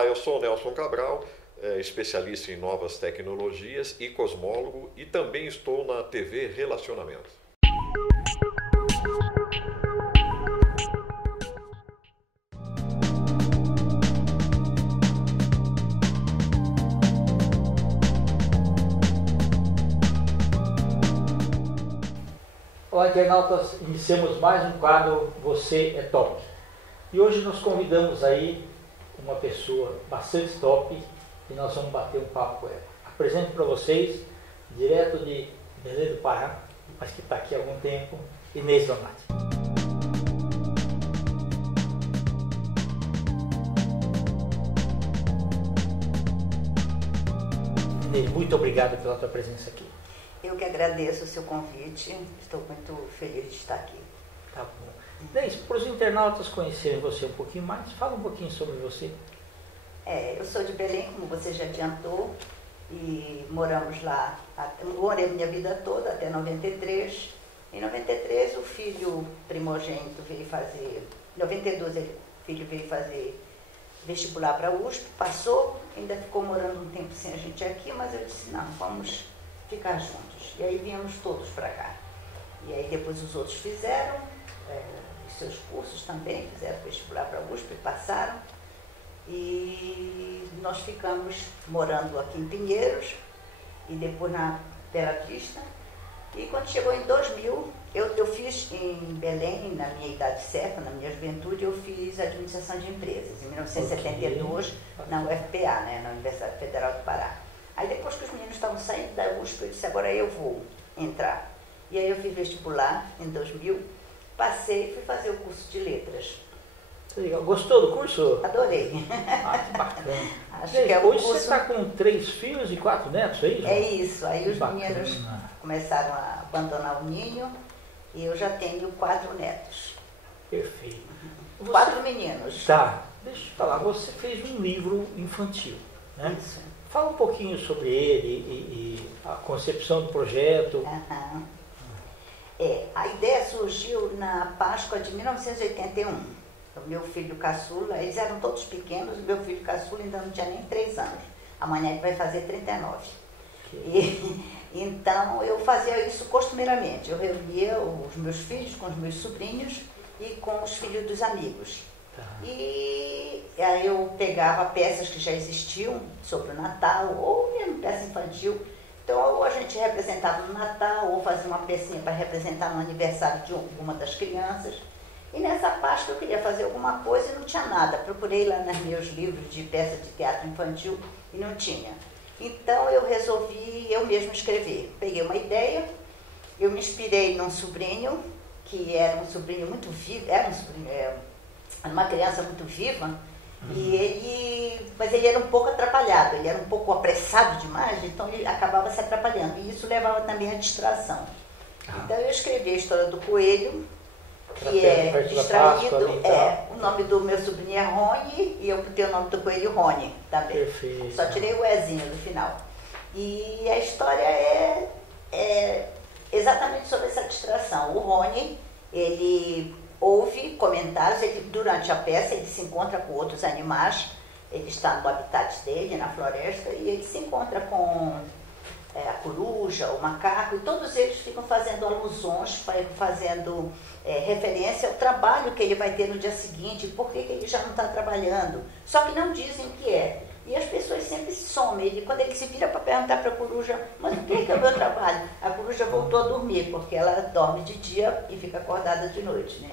Olá, eu sou o Nelson Cabral, especialista em novas tecnologias e cosmólogo, e também estou na TV Relacionamento. Olá, internautas, iniciamos mais um quadro Você é Top. E hoje nós convidamos aí uma pessoa bastante top e nós vamos bater um papo com ela. Apresento para vocês, direto de Belém do Pará, mas que está aqui há algum tempo, Inês Donati. Inês, muito obrigado pela tua presença aqui. Eu que agradeço o seu convite, estou muito feliz de estar aqui. Tá bom. Inês, para os internautas conhecerem você um pouquinho mais, fala um pouquinho sobre você. Eu sou de Belém, como você já adiantou, e moramos lá, morei minha vida toda, até 93. Em 93 o filho primogênito veio fazer, em 92 o filho veio fazer vestibular para a USP, passou, ainda ficou morando um tempo sem a gente aqui, mas eu disse, não, vamos ficar juntos. E aí viemos todos para cá. E aí depois os outros fizeram os seus cursos também, fizeram vestibular para a USP, passaram. E nós ficamos morando aqui em Pinheiros e depois na Bela Vista. E quando chegou em 2000, eu fiz em Belém, na minha idade certa, na minha juventude, eu fiz administração de empresas, em 1972, na UFPA, né, na Universidade Federal do Pará. Aí depois que os meninos estavam saindo da USP, eu disse, agora eu vou entrar. E aí eu fiz vestibular em 2000, passei e fui fazer o curso de letras. Legal. Gostou do curso? Adorei. Ah, que bacana. Acho que é um hoje curso... você está com 3 filhos e 4 netos, é isso? É isso. Aí que os meninos começaram a abandonar o ninho e eu já tenho 4 netos. Perfeito. 4 meninos. Tá. Deixa eu te falar, você fez um livro infantil, né? Isso. Fala um pouquinho sobre ele e a concepção do projeto. Uhum. A ideia surgiu na Páscoa de 1981. O meu filho caçula, eles eram todos pequenos, o meu filho caçula ainda não tinha nem 3 anos. Amanhã ele vai fazer 39. Então eu fazia isso costumeiramente. Eu reunia os meus filhos com os meus sobrinhos e com os filhos dos amigos. Tá. E aí eu pegava peças que já existiam sobre o Natal, ou mesmo peça infantil. Então ou a gente representava no Natal, ou fazia uma pecinha para representar no aniversário de uma das crianças. E nessa Páscoa eu queria fazer alguma coisa e não tinha nada. Procurei lá nos meus livros de peça de teatro infantil e não tinha. Então eu resolvi eu mesma escrever. Peguei uma ideia, eu me inspirei num sobrinho, que era um sobrinho muito vivo, era uma criança muito viva, mas ele era um pouco atrapalhado, ele era um pouco apressado demais, então ele acabava se atrapalhando. E isso levava também à distração. Então eu escrevi a história do coelho, que é distraído, o nome do meu sobrinho é Rony e eu botei o nome do coelho Rony também. Perfeito. Só tirei o Ezinho do final. E a história é exatamente sobre essa distração. O Rony, ele ouve comentários, durante a peça ele se encontra com outros animais, ele está no habitat dele, na floresta, e ele se encontra com a coruja, o macaco, e todos eles ficam fazendo alusões, fazendo referência ao trabalho que ele vai ter no dia seguinte, por que ele já não está trabalhando, só que não dizem o que é. E as pessoas sempre somem. Quando ele se vira para perguntar para a coruja, mas o que é o meu trabalho? A coruja voltou a dormir, porque ela dorme de dia e fica acordada de noite, né?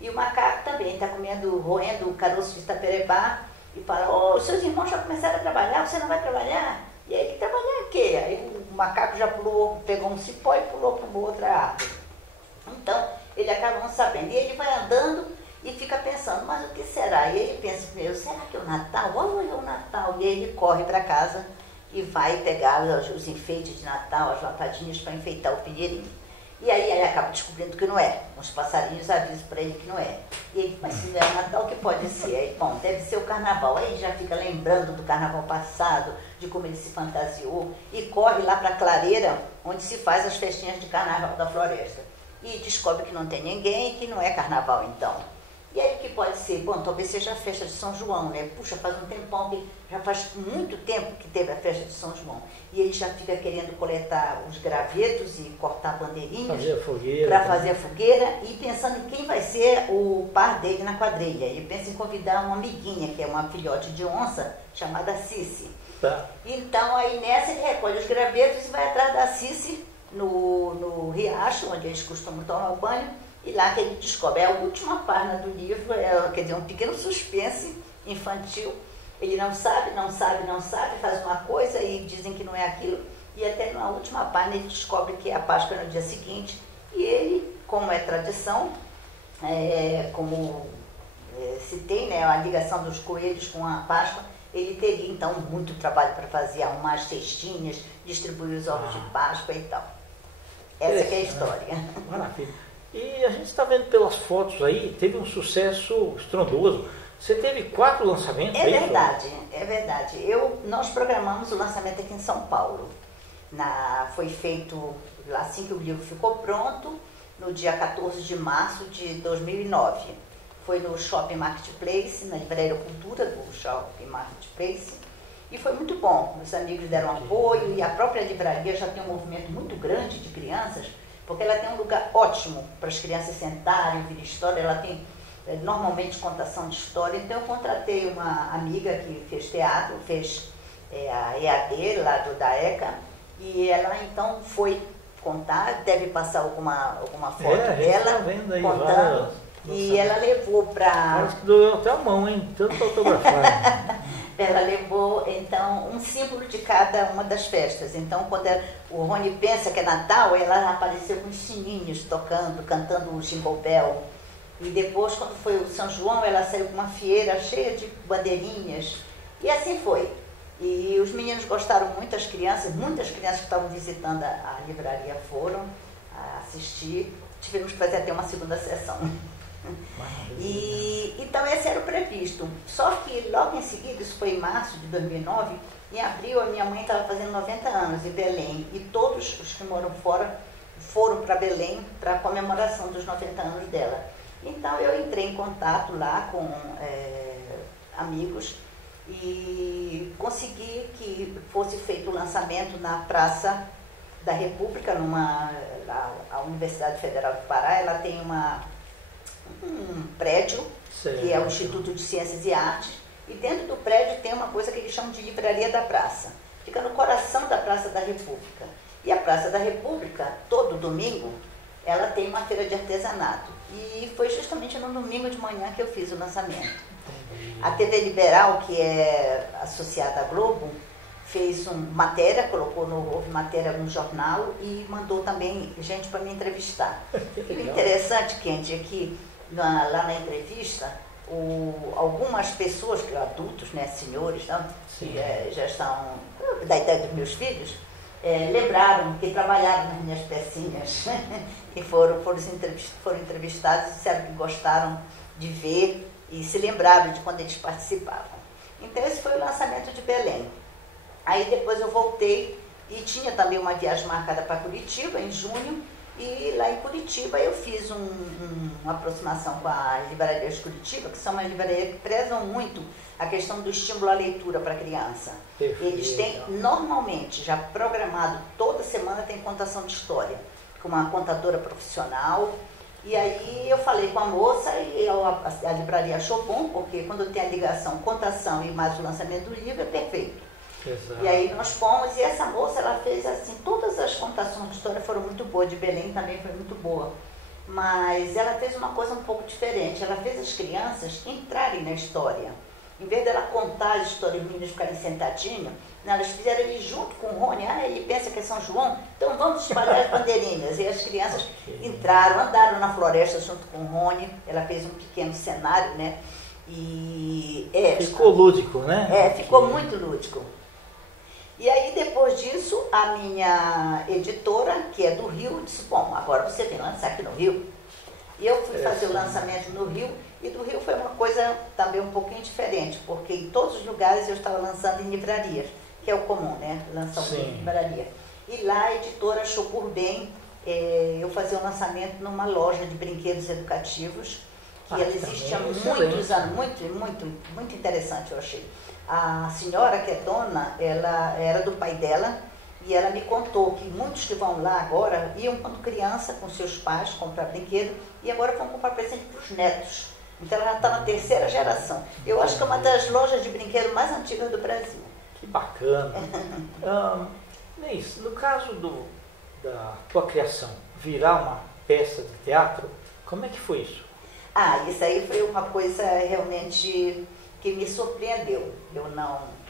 E o macaco também está roendo o caroço de taperebá e fala, os seus irmãos já começaram a trabalhar, você não vai trabalhar? E aí, trabalhar o quê? Aí o macaco já pulou, pegou um cipó e pulou para uma outra árvore. Então, ele acaba não sabendo. E ele vai andando e fica pensando, mas o que será? E ele pensa primeiro, será que é o Natal? Olha o Natal. E aí ele corre para casa e vai pegar os enfeites de Natal, as lampadinhas para enfeitar o pinheirinho. E aí ele acaba descobrindo que não é. Uns passarinhos avisam para ele que não é. E ele, mas se não é o Natal, o que pode ser? Aí, bom, deve ser o Carnaval. Aí já fica lembrando do Carnaval passado, de como ele se fantasiou, e corre lá para a clareira, onde se faz as festinhas de Carnaval da floresta. E descobre que não tem ninguém, que não é Carnaval então. E aí o que pode ser? Bom, talvez seja a festa de São João, né? Puxa, faz um tempão, já faz muito tempo que teve a festa de São João. E ele já fica querendo coletar os gravetos e cortar bandeirinhas para fazer a fogueira e pensando em quem vai ser o par dele na quadrilha. Ele pensa em convidar uma amiguinha, que é uma filhote de onça, chamada Cici. Tá. Então aí nessa ele recolhe os gravetos e vai atrás da Cici no riacho, onde eles costumam tomar banho. E lá que ele descobre, é a última página do livro, quer dizer, um pequeno suspense infantil. Ele não sabe, faz uma coisa e dizem que não é aquilo. E até na última página ele descobre que é a Páscoa no dia seguinte. E ele, como é tradição, se tem, né, a ligação dos coelhos com a Páscoa, ele teria então muito trabalho para fazer, arrumar as cestinhas, distribuir os ovos de Páscoa e tal. Essa que é a história. Maravilha. E a gente está vendo pelas fotos aí, teve um sucesso estrondoso. Você teve 4 lançamentos? É verdade. Nós programamos o lançamento aqui em São Paulo. Foi feito assim que o livro ficou pronto, no dia 14 de março de 2009. Foi no Shopping Marketplace, na Livraria Cultura do Shopping Marketplace. E foi muito bom. Os amigos deram apoio e a própria livraria já tem um movimento muito grande de crianças, porque ela tem um lugar ótimo para as crianças sentarem, ouvir história. Ela tem normalmente contação de história. Então eu contratei uma amiga que fez teatro, fez a EAD lá da ECA, e ela então foi contar, deve passar alguma foto dela tá vendo aí, contando, e ela levou para... Parece que doeu até a mão, hein? Tanto autografar. Ela levou, então, um símbolo de cada uma das festas. Então, quando o Rony pensa que é Natal, ela apareceu com os sininhos tocando, cantando o Jingle Bell. E depois, quando foi o São João, ela saiu com uma fieira cheia de bandeirinhas. E assim foi. E os meninos gostaram muito, as crianças, muitas crianças que estavam visitando a livraria foram assistir. Tivemos que fazer até uma segunda sessão. Então esse era o previsto. Só que logo em seguida, isso foi em março de 2009, em abril a minha mãe estava fazendo 90 anos em Belém. E todos os que moram fora foram para Belém para a comemoração dos 90 anos dela. Então eu entrei em contato lá com amigos e consegui que fosse feito o lançamento na Praça da República, a Universidade Federal do Pará. Ela tem um prédio, que é o Instituto de Ciências e Artes, e dentro do prédio tem uma coisa que eles chamam de Livraria da Praça. Fica no coração da Praça da República. E a Praça da República, todo domingo, ela tem uma feira de artesanato. E foi justamente no domingo de manhã que eu fiz o lançamento. A TV Liberal, que é associada à Globo, fez uma matéria, houve matéria no jornal e mandou também gente para me entrevistar. E o interessante, Kendi, é que lá na entrevista, algumas pessoas, adultos, né, senhores, não, que já estão da idade dos meus filhos, lembraram que trabalharam nas minhas pecinhas, que foram entrevistados e disseram que gostaram de ver e se lembraram de quando eles participavam. Então esse foi o lançamento de Belém. Aí depois eu voltei e tinha também uma viagem marcada para Curitiba em junho, e lá em Curitiba eu fiz uma aproximação com a Livraria de Curitiba, que são uma livraria que prezam muito a questão do estímulo à leitura para a criança. Eles têm, normalmente, já programado, toda semana tem contação de história, com uma contadora profissional. E aí eu falei com a moça e a livraria achou bom, porque quando tem a ligação contação e mais o lançamento do livro é perfeito. Exato. E aí nós fomos, e essa moça, ela fez assim, todas as contações de história foram muito boas, de Belém também foi muito boa, mas ela fez uma coisa um pouco diferente, ela fez as crianças entrarem na história. Em vez dela contar as histórias, os meninos ficarem sentadinhos, elas fizeram ele junto com o Rony. Ele pensa que é São João, então vamos espalhar as bandeirinhas. E as crianças entraram, andaram na floresta junto com o Rony. Ela fez um pequeno cenário, né? E ficou lúdico, né? Ficou muito lúdico. E aí, depois disso, a minha editora, que é do Rio, disse, bom, agora você vem lançar aqui no Rio. E eu fui fazer o lançamento no Rio, e do Rio foi uma coisa também um pouquinho diferente, porque em todos os lugares eu estava lançando em livrarias, que é o comum, né? Lançar um livro em livraria. E lá a editora achou por bem eu fazer o lançamento numa loja de brinquedos educativos, que ela existe há muitos anos, muito interessante eu achei. A senhora que é dona, ela era do pai dela, e ela me contou que muitos que vão lá agora iam quando criança com seus pais comprar brinquedo e agora vão comprar presente para os netos. Então ela já está na terceira geração. Eu acho que é uma das lojas de brinquedo mais antigas do Brasil. Que bacana. Neis, no caso da tua criação, virar uma peça de teatro, como é que foi isso? Isso aí foi uma coisa realmente que me surpreendeu. Eu não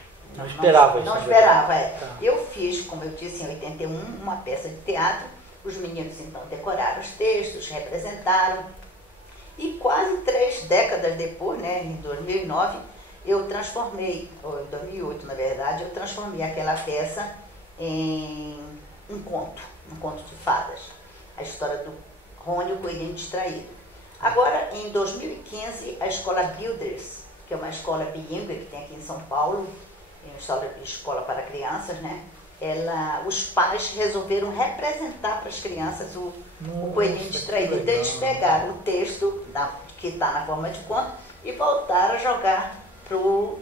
esperava isso. Não esperava, Tá. Eu fiz, como eu disse, em 81, uma peça de teatro. Os meninos então decoraram os textos, representaram. E quase 3 décadas depois, né, em 2009, eu transformei, ou em 2008 na verdade, eu transformei aquela peça em um conto de fadas. A história do Rony, o coelhinho distraído. Agora, em 2015, a escola Builders, que é uma escola bilíngue que tem aqui em São Paulo, uma escola para crianças, né? Os pais resolveram representar para as crianças o coelhinho distraído. Então eles pegaram o texto, que está na forma de conto, e voltaram a jogar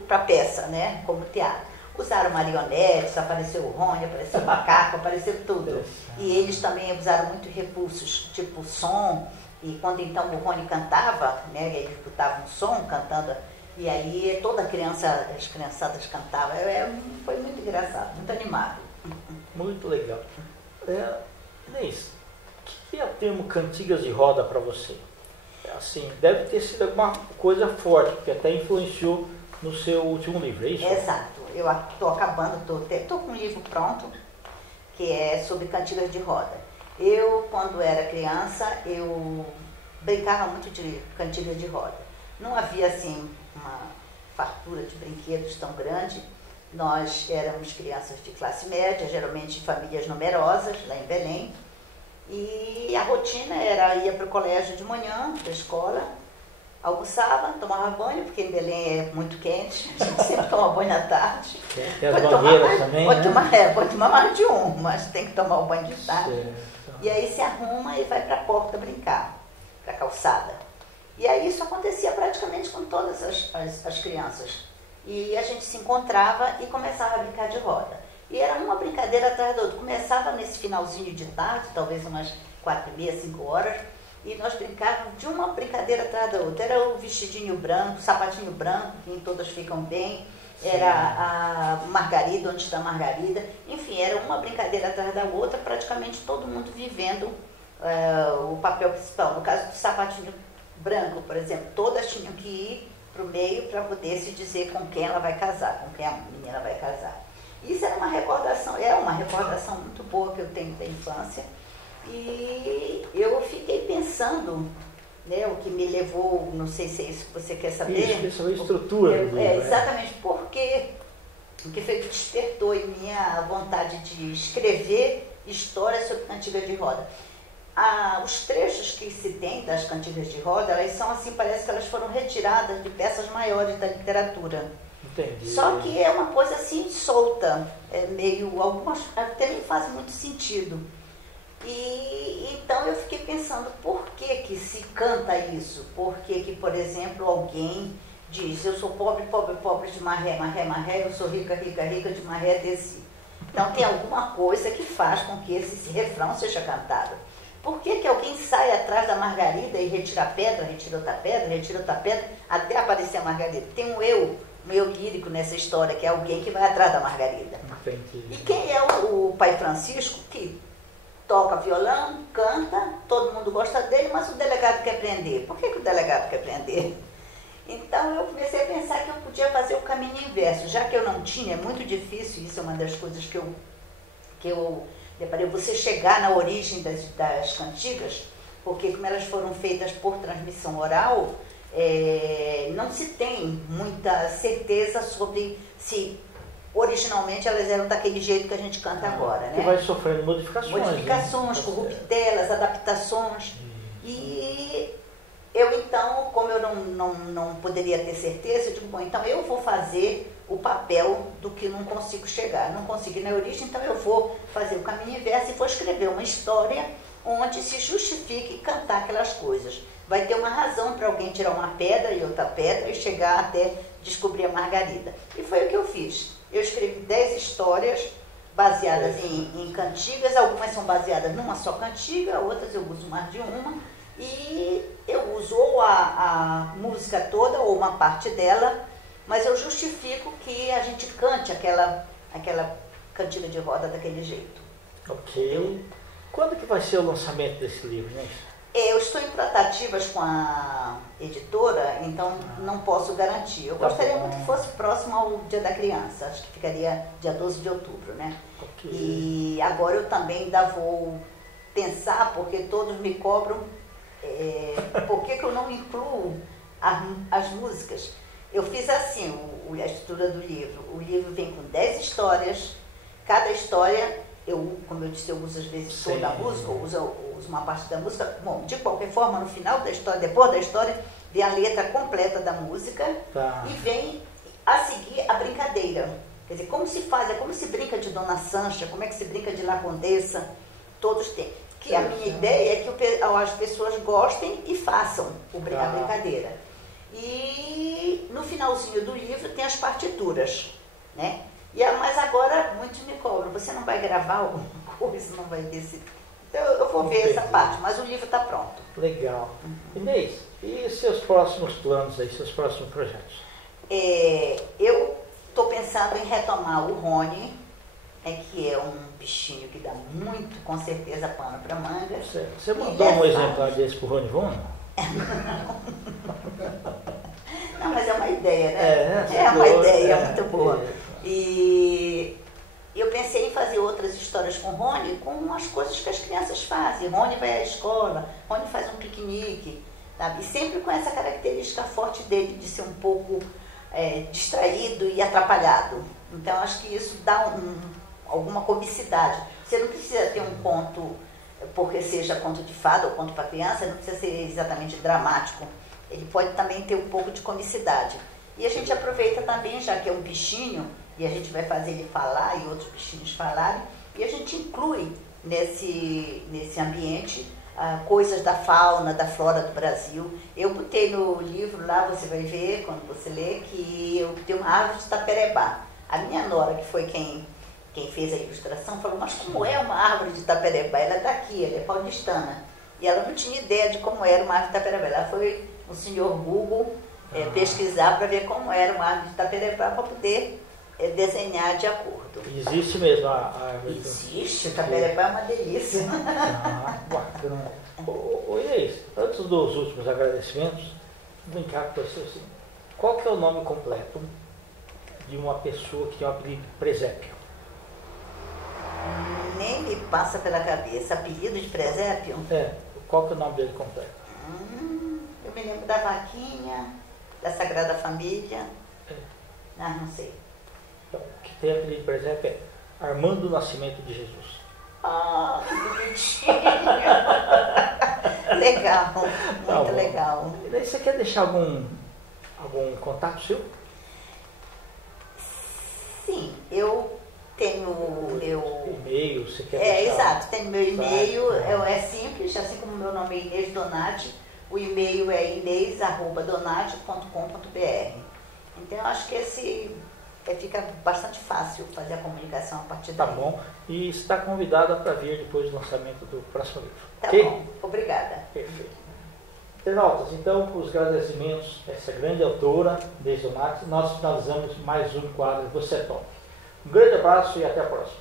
para a peça, né? Como teatro. Usaram marionetes, apareceu o Rony, apareceu o macaco, apareceu tudo. E eles também usaram muito recursos, tipo som, e quando então o Rony cantava, né? Eles botavam um som cantando. E aí toda as criançadas cantavam. Foi muito engraçado, muito animado. Muito legal. Inês, o que é o termo cantigas de roda para você? Assim, deve ter sido alguma coisa forte, que até influenciou no seu último livro, é isso? Exato. Eu estou acabando, estou com um livro pronto, que é sobre cantigas de roda. Eu, quando era criança, eu brincava muito de cantigas de roda. Não havia, assim, uma fartura de brinquedos tão grande. Nós éramos crianças de classe média, geralmente de famílias numerosas, lá em Belém. E a rotina era ir para o colégio de manhã, da escola, almoçava, tomava banho, porque em Belém é muito quente, a gente sempre toma banho à tarde. Tem as banheiras também, pode tomar mais de um, mas tem que tomar o banho de tarde. Certo. E aí se arruma e vai para a porta brincar, para a calçada. E aí isso acontecia praticamente com todas as crianças. E a gente se encontrava e começava a brincar de roda. E era uma brincadeira atrás da outra. Começava nesse finalzinho de tarde, talvez umas 4h30, 5 horas, e nós brincávamos de uma brincadeira atrás da outra. Era o vestidinho branco, o sapatinho branco, que em todas ficam bem, era a Margarida, onde está a Margarida. Enfim, era uma brincadeira atrás da outra, praticamente todo mundo vivendo o papel principal. No caso do sapatinho branco, por exemplo, todas tinham que ir para o meio para poder se dizer com quem ela vai casar, com quem a menina vai casar. Isso era uma recordação, muito boa que eu tenho da infância. E eu fiquei pensando, né, o que me levou, não sei se é isso que você quer saber. Isso é a estrutura do livro, exatamente, porque o que foi que despertou em mim a vontade de escrever histórias sobre cantiga de roda. Os trechos que se tem das cantigas de roda, elas são assim, parece que elas foram retiradas de peças maiores da literatura. Entendi. Só que é uma coisa assim solta, algumas até nem fazem muito sentido. E então eu fiquei pensando, por que se canta isso? Por que, por exemplo, alguém diz, eu sou pobre, pobre, pobre de maré, maré, maré, eu sou rica, rica, rica de maré, desci. Então tem alguma coisa que faz com que esse refrão seja cantado. Por que alguém sai atrás da Margarida e retira a pedra, retira outra pedra, até aparecer a Margarida? Tem um eu lírico nessa história, que é alguém que vai atrás da Margarida. Entendi. E quem é o pai Francisco, que toca violão, canta, todo mundo gosta dele, mas o delegado quer prender. Por que o delegado quer prender? Então eu comecei a pensar que eu podia fazer o caminho inverso. Já que eu não tinha, é muito difícil, isso é uma das coisas que eu deparei, você chegar na origem das cantigas, porque como elas foram feitas por transmissão oral, não se tem muita certeza sobre se originalmente elas eram daquele jeito que a gente canta agora, né? Que vai sofrendo modificações. Modificações, né? Corruptelas, adaptações. E eu então, como eu não poderia ter certeza, eu digo, bom, então eu vou fazer o papel do que não consigo chegar. Não consegui na origem, então eu vou fazer o caminho inverso e vou escrever uma história onde se justifique cantar aquelas coisas. vai ter uma razão para alguém tirar uma pedra e outra pedra e chegar até descobrir a Margarida. E foi o que eu fiz. Eu escrevi 10 histórias baseadas em cantigas, algumas são baseadas numa só cantiga, outras eu uso mais de uma, e eu uso ou a música toda ou uma parte dela, mas eu justifico que a gente cante aquela cantiga de roda daquele jeito. Ok. Quando que vai ser o lançamento desse livro, né? Eu estou em tratativas com a editora, então não posso garantir. Eu gostaria muito que fosse próximo ao Dia da Criança, acho que ficaria dia 12 de outubro, né? Okay. E agora eu também ainda vou pensar, porque todos me cobram, por que eu não incluo as músicas. Eu fiz assim, a estrutura do livro. O livro vem com 10 histórias, cada história... como eu disse, eu uso às vezes toda a música, eu uso uma parte da música. Bom, de qualquer forma, no final da história, depois da história, vem a letra completa da música e vem a seguir a brincadeira. Quer dizer, como se faz, como se brinca de Dona Sancha, como é que se brinca de La Condessa, todos têm. Que a minha ideia é que as pessoas gostem e façam a brincadeira. E no finalzinho do livro tem as partituras, né? Mas agora muitos me cobram, você não vai gravar alguma coisa, não vai ver se... Então eu vou ver essa parte, mas o livro está pronto. Legal. Inês, e seus próximos planos aí, seus próximos projetos? Eu estou pensando em retomar o Rony, que é um bichinho que dá muito, com certeza, pano para manga. Você mandou um exemplar desse para o Rony Von? Não, mas é uma ideia, né? É uma ideia muito boa. E eu pensei em fazer outras histórias com o Rony, com as coisas que as crianças fazem. Rony vai à escola, Rony faz um piquenique, sabe? E sempre com essa característica forte dele de ser um pouco distraído e atrapalhado. Então acho que isso dá alguma comicidade. Você não precisa ter um conto, porque seja conto de fada ou conto para criança, não precisa ser exatamente dramático. Ele pode também ter um pouco de comicidade. E a gente aproveita também, já que é um bichinho, e a gente vai fazer ele falar e outros bichinhos falarem, e a gente inclui nesse ambiente coisas da fauna, da flora do Brasil. Eu botei no livro lá, você vai ver quando você lê, que eu tenho uma árvore de taperebá. A minha nora, que foi quem fez a ilustração, falou, mas como é uma árvore de taperebá? Ela é daqui, ela é paulistana. E ela não tinha ideia de como era uma árvore de taperebá. Ela foi o senhor Google pesquisar para ver como era uma árvore de taperebá para poder desenhar de acordo. Existe mesmo a árvore? Existe, o taperebá é uma delícia. Bacana. Inês, antes dos últimos agradecimentos, vou brincar com você assim, qual que é o nome completo de uma pessoa que tem o apelido Presépio? Nem me passa pela cabeça. Apelido de Presépio? Qual que é o nome dele completo? Eu me lembro da Vaquinha, da Sagrada Família. Não sei. Então, o que tem apelido de Presépio é Armando Nascimento de Jesus. Que bonitinho! Legal, muito legal. E daí você quer deixar algum contato seu? Sim, eu tenho o meu... E-mail, você quer deixar? Exato, tem meu e-mail, é simples, assim como meu nome é Inês Donati, o e-mail é inês@donati.com.br. Então eu acho que esse fica bastante fácil fazer a comunicação a partir daí. Tá bom. E está convidada para vir depois do lançamento do próximo livro. Tá okay? bom, obrigada. Perfeito. Internautas, então, os agradecimentos a essa grande autora, Inês Donati, nós finalizamos mais um quadro Você é Top. Um grande abraço e até a próxima.